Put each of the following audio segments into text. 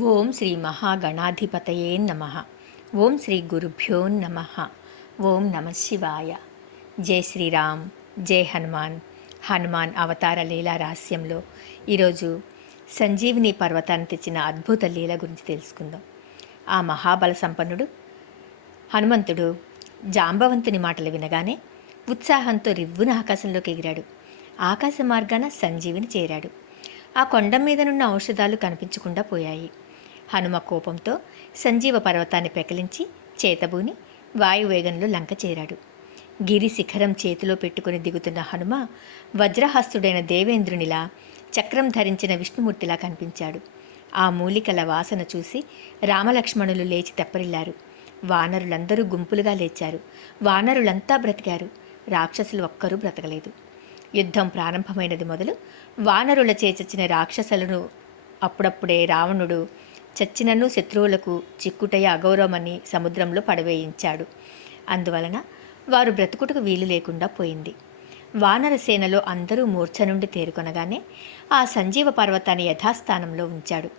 ఓం శ్రీ మహాగణాధిపతయే నమ. ఓం శ్రీ గురుభ్యో నమ. ఓం నమ శివాయ. జై శ్రీరామ్, జై హనుమాన్. హనుమాన్ అవతార లీలా రహస్యంలో ఈరోజు సంజీవిని పర్వతాన్ని తెచ్చిన అద్భుత లీల గురించి తెలుసుకుందాం. ఆ మహాబల సంపన్నుడు హనుమంతుడు జాంబవంతుని మాటలు వినగానే ఉత్సాహంతో రివ్వున ఆకాశంలోకి ఎగిరాడు. ఆకాశ మార్గాన సంజీవిని చేరాడు. ఆ కొండ మీదనున్న ఔషధాలు కనిపించకుండా పోయాయి. హనుమ కోపంతో సంజీవ పర్వతాన్ని పెకిలించి చేతబూని వాయువేగంలో లంక చేరాడు. గిరి శిఖరం చేతిలో పెట్టుకుని దిగుతున్న హనుమ వజ్రహస్తుడైన దేవేంద్రునిలా చక్రం ధరించిన విష్ణుమూర్తిలా కనిపించాడు. ఆ మూలికల వాసన చూసి రామలక్ష్మణులు లేచి తెప్పరిల్లారు. వానరులందరూ గుంపులుగా లేచారు. వానరులంతా బ్రతికారు. రాక్షసులు ఒక్కరూ బ్రతకలేదు. యుద్ధం ప్రారంభమైనది మొదలు వానరుల చేచచ్చిన రాక్షసులను అప్పుడప్పుడే రావణుడు చచ్చినను శత్రువులకు చిక్కుటయ్య అగౌరవమని సముద్రంలో పడవేయించాడు. అందువలన వారు బ్రతుకుటకు వీలు లేకుండా పోయింది. వానర సేనలో అందరూ మూర్ఛ నుండి తేరుకొనగానే ఆ సంజీవ పర్వతాన్ని యథాస్థానంలో ఉంచాడు.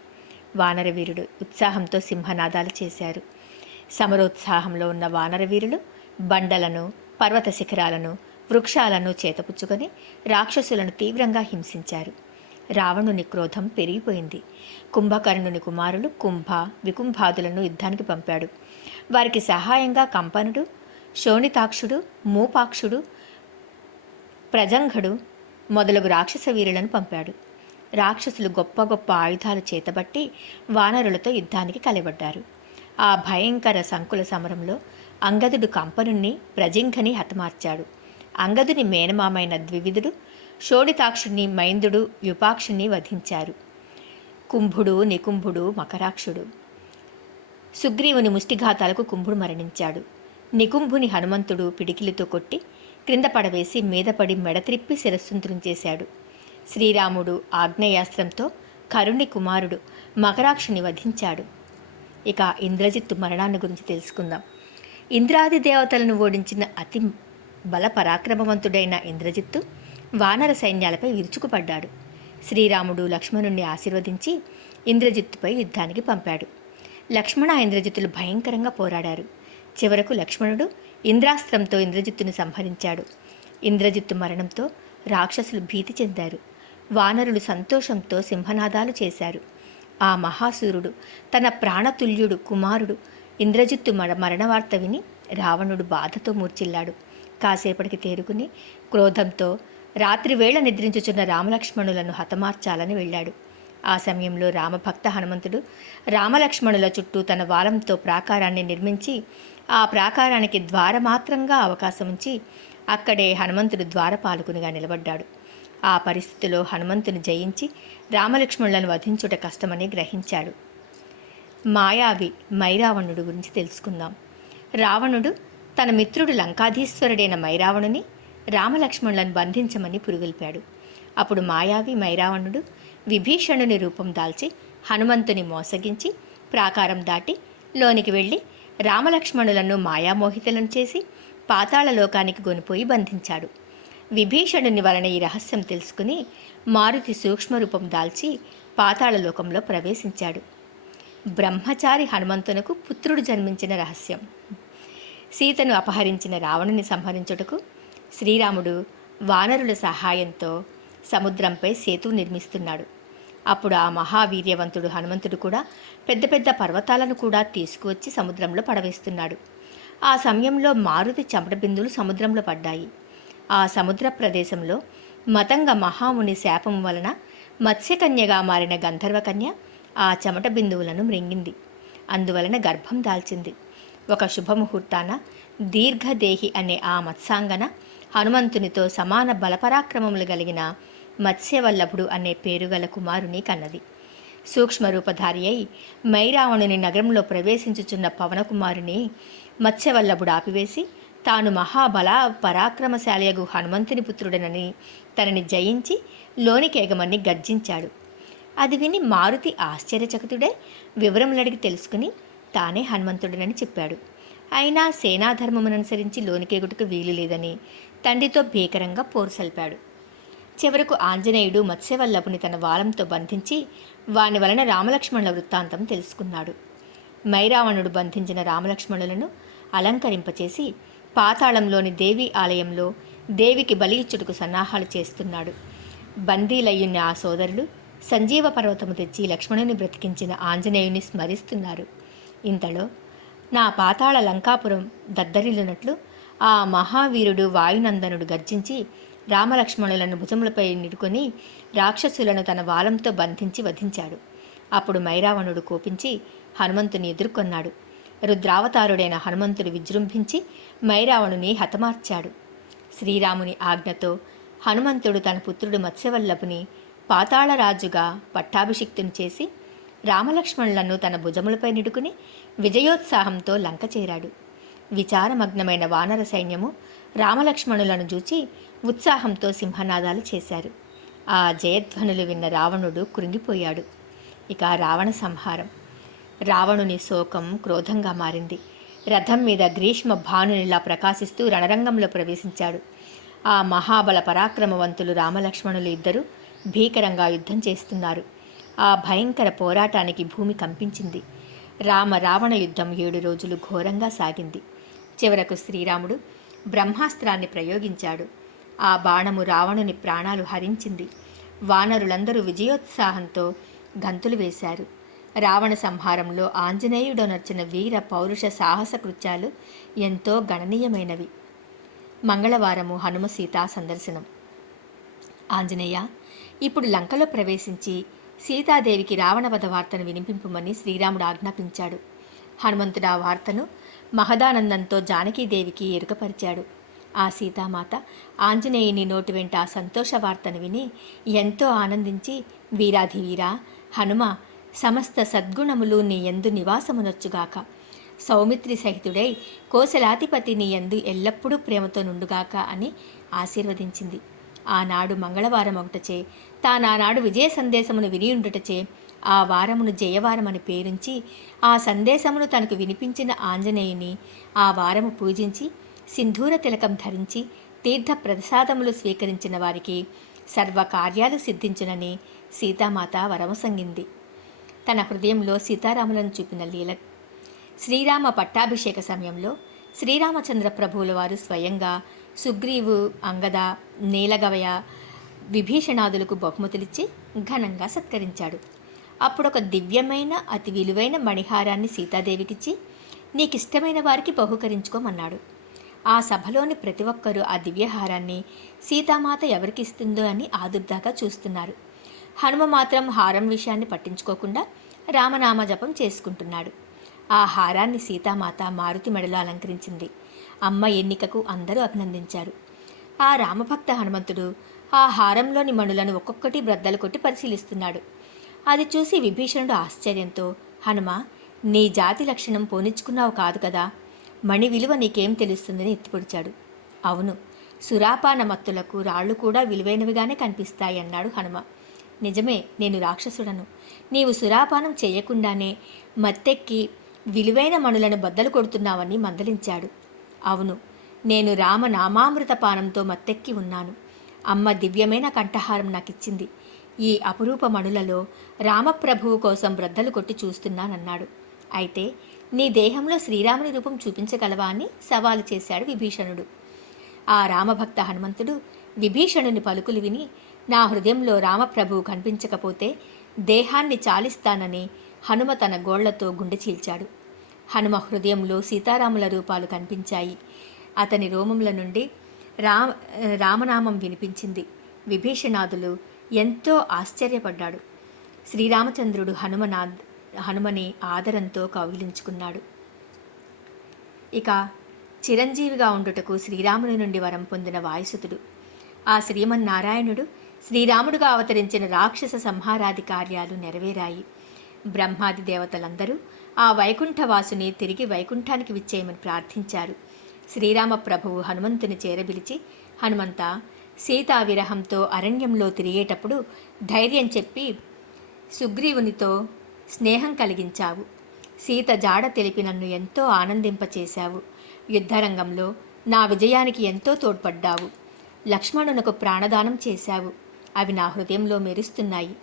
వానరవీరుడు ఉత్సాహంతో సింహనాదాలు చేశారు. సమరోత్సాహంలో ఉన్న వానరవీరులు బండలను, పర్వత శిఖరాలను, వృక్షాలను చేతపుచ్చుకొని రాక్షసులను తీవ్రంగా హింసించారు. రావణుని క్రోధం పెరిగిపోయింది. కుంభకర్ణుని కుమారులు కుంభ, వికుంభాదులను యుద్ధానికి పంపాడు. వారికి సహాయంగా కంపనుడు, శోణితాక్షుడు, మూపాక్షుడు, ప్రజంఘుడు మొదలగు రాక్షస వీరులను పంపాడు. రాక్షసులు గొప్ప గొప్ప ఆయుధాలు చేతబట్టి వానరులతో యుద్ధానికి కలబడ్డారు. ఆ భయంకర సంకుల సమరంలో అంగదుడు కంపనుణ్ణి, ప్రజింఘని హతమార్చాడు. అంగదుని మేనమామైన ద్వివిధుడు శోణితాక్షుణ్ణి, మైందుడు యుపాక్షుణ్ణి వధించారు. కుంభుడు, నికుంభుడు, మకరాక్షుడు. సుగ్రీవుని ముష్టిఘాతాలకు కుంభుడు మరణించాడు. నికుంభుని హనుమంతుడు పిడికిలితో కొట్టి క్రింద పడవేసి మీదపడి మెడత్రిప్పి శిరస్సును త్రుంచేశాడు. శ్రీరాముడు ఆగ్నేయాస్త్రంతో కరుణి కుమారుడు మకరాక్షుని వధించాడు. ఇక ఇంద్రజిత్తు మరణాన్ని గురించి తెలుసుకుందాం. ఇంద్రాది దేవతలను ఓడించిన అతి బల పరాక్రమవంతుడైన ఇంద్రజిత్తు వానర సైన్యాలపై విరుచుకుపడ్డాడు. శ్రీరాముడు లక్ష్మణుణ్ణి ఆశీర్వదించి ఇంద్రజిత్తుపై యుద్ధానికి పంపాడు. లక్ష్మణ ఇంద్రజిత్తులు భయంకరంగా పోరాడారు. చివరకు లక్ష్మణుడు ఇంద్రాస్త్రంతో ఇంద్రజిత్తును సంహరించాడు. ఇంద్రజిత్తు మరణంతో రాక్షసులు భీతి చెందారు. వానరులు సంతోషంతో సింహనాదాలు చేశారు. ఆ మహాసూరుడు తన ప్రాణతుల్యుడు కుమారుడు ఇంద్రజిత్తు మరణవార్త విని రావణుడు బాధతో మూర్చిల్లాడు. కాసేపటికి తేరుకుని క్రోధంతో రాత్రివేళ నిద్రించుచున్న రామలక్ష్మణులను హతమార్చాలని వెళ్ళాడు. ఆ సమయంలో రామభక్త హనుమంతుడు రామలక్ష్మణుల చుట్టూ తన వాలంతో ప్రాకారాన్ని నిర్మించి ఆ ప్రాకారానికి ద్వారమాత్రంగా అవకాశం ఉంచి అక్కడే హనుమంతుడు ద్వారపాలకునిగా నిలబడ్డాడు. ఆ పరిస్థితిలో హనుమంతుని జయించి రామలక్ష్మణులను వధించుట కష్టమని గ్రహించాడు. మాయావి మైరావణుడు గురించి తెలుసుకుందాం. రావణుడు తన మిత్రుడు లంకాధీశ్వరుడైన మైరావణుని రామలక్ష్మణులను బంధించమని పురుగొల్పాడు. అప్పుడు మాయావి మైరావణుడు విభీషణుని రూపం దాల్చి హనుమంతుని మోసగించి ప్రాకారం దాటి లోనికి వెళ్ళి రామలక్ష్మణులను మాయామోహితులను చేసి పాతాళలోకానికి గొనిపోయి బంధించాడు. విభీషణుని వలన ఈ రహస్యం తెలుసుకుని మారుతి సూక్ష్మరూపం దాల్చి పాతాళలోకంలో ప్రవేశించాడు. బ్రహ్మచారి హనుమంతునకు పుత్రుడు జన్మించిన రహస్యం. సీతను అపహరించిన రావణుని సంహరించుటకు శ్రీరాముడు వానరుల సహాయంతో సముద్రంపై సేతు నిర్మిస్తున్నాడు. అప్పుడు ఆ మహావీర్యవంతుడు హనుమంతుడు కూడా పెద్ద పెద్ద పర్వతాలను కూడా తీసుకువచ్చి సముద్రంలో పడవేస్తున్నాడు. ఆ సమయంలో మారుతి చెమట బిందువులు సముద్రంలో పడ్డాయి. ఆ సముద్ర ప్రదేశంలో మతంగ మహాముని శాపం వలన మత్స్యకన్యగా మారిన గంధర్వకన్య ఆ చెమట బిందువులను మృంగింది. అందువలన గర్భం దాల్చింది. ఒక శుభముహూర్తాన దీర్ఘదేహి అనే ఆ మత్స్యాంగన హనుమంతునితో సమాన బలపరాక్రమములు కలిగిన మత్స్యవల్లభుడు అనే పేరుగల కుమారుని కన్నది. సూక్ష్మరూపధారి అయి మైరావణుని నగరంలో ప్రవేశించుచున్న పవనకుమారుని మత్స్యవల్లభుడు ఆపివేసి తాను మహాబల పరాక్రమశాలియగు హనుమంతుని పుత్రుడనని తనని జయించి లోనికేగమని గర్జించాడు. అది విని మారుతి ఆశ్చర్యచకితుడే వివరములడిగి తెలుసుకుని తానే హనుమంతుడనని చెప్పాడు. అయినా సేనాధర్మముననుసరించి లోనికేగుటకు వీలు లేదని తండ్రితో భీకరంగా పోరు సల్పాడు. చివరకు ఆంజనేయుడు మత్స్యవల్లభుని తన వాలంతో బంధించి వాని వలన రామలక్ష్మణుల వృత్తాంతం తెలుసుకున్నాడు. మైరావణుడు బంధించిన రామలక్ష్మణులను అలంకరింపచేసి పాతాళంలోని దేవి ఆలయంలో దేవికి బలి ఇచ్చుటకు సన్నాహాలు చేస్తున్నాడు. బందీలయ్యున్న ఆ సోదరులు సంజీవ పర్వతము తెచ్చి లక్ష్మణుని బ్రతికించిన ఆంజనేయుని స్మరిస్తున్నారు. ఇంతలో నా పాతాళ లంకాపురం దద్దరిల్లునట్లు ఆ మహావీరుడు వాయునందనుడు గర్జించి రామలక్ష్మణులను భుజములపై నిడుకొని రాక్షసులను తన వాలంతో బంధించి వధించాడు. అప్పుడు మైరావణుడు కోపించి హనుమంతుని ఎదుర్కొన్నాడు. రుద్రావతారుడైన హనుమంతుడు విజృంభించి మైరావణుని హతమార్చాడు. శ్రీరాముని ఆజ్ఞతో హనుమంతుడు తన పుత్రుడు మత్స్యవల్లభుని పాతాళరాజుగా పట్టాభిషిక్తుని చేసి రామలక్ష్మణులను తన భుజములపై నిడుకుని విజయోత్సాహంతో లంక చేరాడు. విచారమగ్నమైన వానర సైన్యము రామలక్ష్మణులను చూచి ఉత్సాహంతో సింహనాదాలు చేశారు. ఆ జయధ్వనులు విన్న రావణుడు కృంగిపోయాడు. ఇక రావణ సంహారం. రావణుని శోకం క్రోధంగా మారింది. రథం మీద గ్రీష్మ భానునిలా ప్రకాశిస్తూ రణరంగంలో ప్రవేశించాడు. ఆ మహాబల పరాక్రమవంతులు రామలక్ష్మణులు ఇద్దరూ భీకరంగా యుద్ధం చేస్తున్నారు. ఆ భయంకర పోరాటానికి భూమి కంపించింది. రావణ యుద్ధం 7 రోజులు ఘోరంగా సాగింది. చివరకు శ్రీరాముడు బ్రహ్మాస్త్రాన్ని ప్రయోగించాడు. ఆ బాణము రావణుని ప్రాణాలు హరించింది. వానరులందరూ విజయోత్సాహంతో గంతులు వేశారు. రావణ సంహారంలో ఆంజనేయుడు నర్చిన వీర పౌరుష సాహస కృత్యాలు ఎంతో గణనీయమైనవి. మంగళవారము హనుమ సీతా సందర్శనం. ఆంజనేయ, ఇప్పుడు లంకలో ప్రవేశించి సీతాదేవికి రావణవధ వార్తను వినిపింపమని శ్రీరాముడు ఆజ్ఞాపించాడు. హనుమంతుడు ఆ వార్తను మహదానందంతో జానకీదేవికి ఎరుకపరిచాడు. ఆ సీతామాత ఆంజనేయుని నోటి వెంట ఆ సంతోష వార్తను విని ఎంతో ఆనందించి, వీరాధివీరా హనుమ, సమస్త సద్గుణములు నీ యందు నివాసమునొచ్చుగాక, సౌమిత్రి సహితుడై కోశలాధిపతి నీ యందు ఎల్లప్పుడూ ప్రేమతో నుండుగాక అని ఆశీర్వదించింది. ఆనాడు మంగళవారం ఒకటచే తానానాడు విజయ సందేశమును వినియుండుటచే ఆ వారమును జయవారమని పేరుంచి ఆ సందేశమును తనకు వినిపించిన ఆంజనేయుని ఆ వారము పూజించి సింధూర తిలకం ధరించి తీర్థ ప్రసాదములు స్వీకరించిన వారికి సర్వకార్యాలు సిద్ధించునని సీతామాత వరమసంగింది. తన హృదయంలో సీతారాములను చూపిన లీల. శ్రీరామ పట్టాభిషేక సమయంలో శ్రీరామచంద్ర ప్రభువుల వారు స్వయంగా సుగ్రీవు, అంగద, నీలగవయ, విభీషణాదులకు బహుమతులిచ్చి ఘనంగా సత్కరించాడు. అప్పుడొక దివ్యమైన అతి విలువైన మణిహారాన్ని సీతాదేవికిచ్చి నీకిష్టమైన వారికి బహుకరించుకోమన్నాడు. ఆ సభలోని ప్రతి ఒక్కరూ ఆ దివ్యహారాన్ని సీతామాత ఎవరికి ఇస్తుందో అని ఆదుర్దాగా చూస్తున్నారు. హనుమ మాత్రం హారం విషయాన్ని పట్టించుకోకుండా రామనామ జపం చేసుకుంటున్నాడు. ఆ హారాన్ని సీతామాత మారుతి మెడలో అలంకరించింది. అమ్మ ఎన్నికకు అందరూ అభినందించారు. ఆ రామభక్త హనుమంతుడు ఆ హారంలోని మణులను ఒక్కొక్కటి బ్రద్దలు కొట్టి పరిశీలిస్తున్నాడు. అది చూసి విభీషణుడు ఆశ్చర్యంతో, హనుమ, నీ జాతి లక్షణం పోనిచ్చుకున్నావు కాదు కదా, మణి విలువ నీకేం తెలుస్తుందని ఎత్తిపొడిచాడు. అవును, సురాపాన మత్తులకు రాళ్ళు కూడా విలువైనవిగానే కనిపిస్తాయి అన్నాడు హనుమ. నిజమే, నేను రాక్షసుడను. నీవు సురాపానం చేయకుండానే మత్తెక్కి విలువైన మణులను బద్దలు కొడుతున్నావని మందలించాడు. అవును, నేను రామనామామృత పానంతో మత్తెక్కి ఉన్నాను. అమ్మ దివ్యమైన కంఠహారం నాకిచ్చింది. ఈ అపురూప మణులలో రామప్రభువు కోసం బ్రద్దలు కొట్టి చూస్తున్నానన్నాడు. అయితే నీ దేహంలో శ్రీరాముని రూపం చూపించగలవా అని సవాలు చేశాడు విభీషణుడు. ఆ రామభక్త హనుమంతుడు విభీషణుని పలుకులు విని, నా హృదయంలో రామప్రభువు కనిపించకపోతే దేహాన్ని చాలిస్తానని హనుమ తన గోళ్లతో గుండె చీల్చాడు. హనుమ హృదయంలో సీతారాముల రూపాలు కనిపించాయి. అతని రోమముల నుండి రామనామం వినిపించింది. విభీషణాదులు ఎంతో ఆశ్చర్యపడ్డాడు. శ్రీరామచంద్రుడు హనుమని ఆదరంతో కౌగిలించుకున్నాడు. ఇక చిరంజీవిగా ఉండుటకు శ్రీరాముని నుండి వరం పొందిన వాయుసుతుడు. ఆ శ్రీమన్నారాయణుడు శ్రీరాముడుగా అవతరించిన రాక్షస సంహారాది కార్యాలు నెరవేరాయి. బ్రహ్మాది దేవతలందరూ ఆ వైకుంఠవాసుని తిరిగి వైకుంఠానికి విచ్చేయమని ప్రార్థించారు. శ్రీరామ ప్రభువు హనుమంతుని చేరబిలిచి, హనుమంత, సీతా విరహంతో అరణ్యంలో తిరిగేటప్పుడు ధైర్యం చెప్పి సుగ్రీవునితో స్నేహం కలిగించావు. సీత జాడ తెలిపి నన్ను ఎంతో ఆనందింపచేశావు. యుద్ధరంగంలో నా విజయానికి ఎంతో తోడ్పడ్డావు. లక్ష్మణునకు ప్రాణదానం చేశావు. అవి నా హృదయంలో మెరుస్తున్నాయి.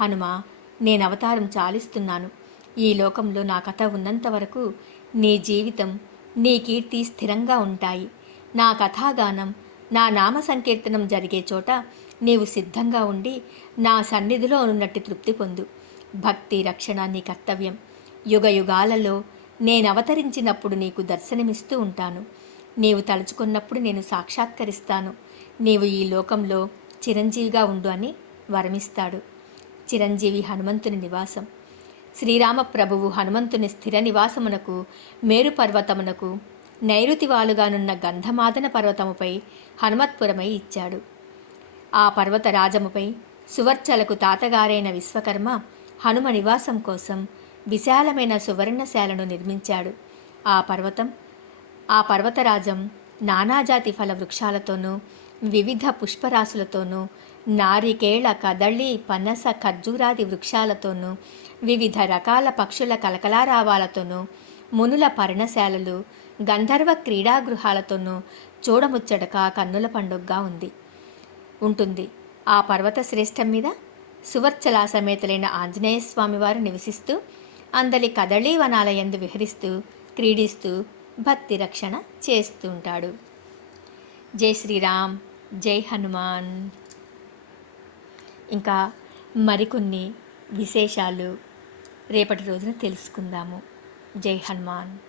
హనుమా, నేను అవతారం చాలిస్తున్నాను. ఈ లోకంలో నా కథ ఉన్నంత వరకు నీ జీవితం, నీ కీర్తి స్థిరంగా ఉంటాయి. నా కథాగానం, నా నామ సంకీర్తనం జరిగే చోట నీవు సిద్ధంగా ఉండి నా సన్నిధిలో ఉన్నట్టు తృప్తి పొందు. భక్తి రక్షణ నీ కర్తవ్యం. యుగ యుగాలలో నేను అవతరించినప్పుడు నీకు దర్శనమిస్తూ ఉంటాను. నీవు తలుచుకున్నప్పుడు నేను సాక్షాత్కరిస్తాను. నీవు ఈ లోకంలో చిరంజీవిగా ఉండు అని వరమిస్తాడు. చిరంజీవి హనుమంతుని నివాసం. శ్రీరామ ప్రభువు హనుమంతుని స్థిర నివాసమునకు మేరు పర్వతమునకు నైరుతివాలుగానున్న గంధమాదన పర్వతముపై హనుమత్పురమై ఇచ్చాడు. ఆ పర్వత రాజముపై సువర్చలకు తాతగారైన విశ్వకర్మ హనుమ నివాసం కోసం విశాలమైన సువర్ణశాలను నిర్మించాడు. ఆ పర్వతరాజం నానాజాతి ఫల వృక్షాలతోనూ వివిధ పుష్పరాశులతోనూ నారికేళ కదళి పనస ఖర్జూరాది వృక్షాలతోనూ వివిధ రకాల పక్షుల కలకలారావాలతోనూ మునుల పర్ణశాలలు గంధర్వ క్రీడాగృహాలతోనూ చూడముచ్చటగా కన్నుల పండుగగా ఉంటుంది. ఆ పర్వత శ్రేష్టం మీద సువర్చలా సమేతులైన ఆంజనేయ స్వామివారు నివసిస్తూ అందలి కదళీ వనాల యందు విహరిస్తూ క్రీడిస్తూ భక్తి రక్షణ చేస్తుంటాడు. జై శ్రీరామ్, జై హనుమాన్. ఇంకా మరికొన్ని విశేషాలు రేపటి రోజున తెలుసుకుందాము. జై హనుమాన్.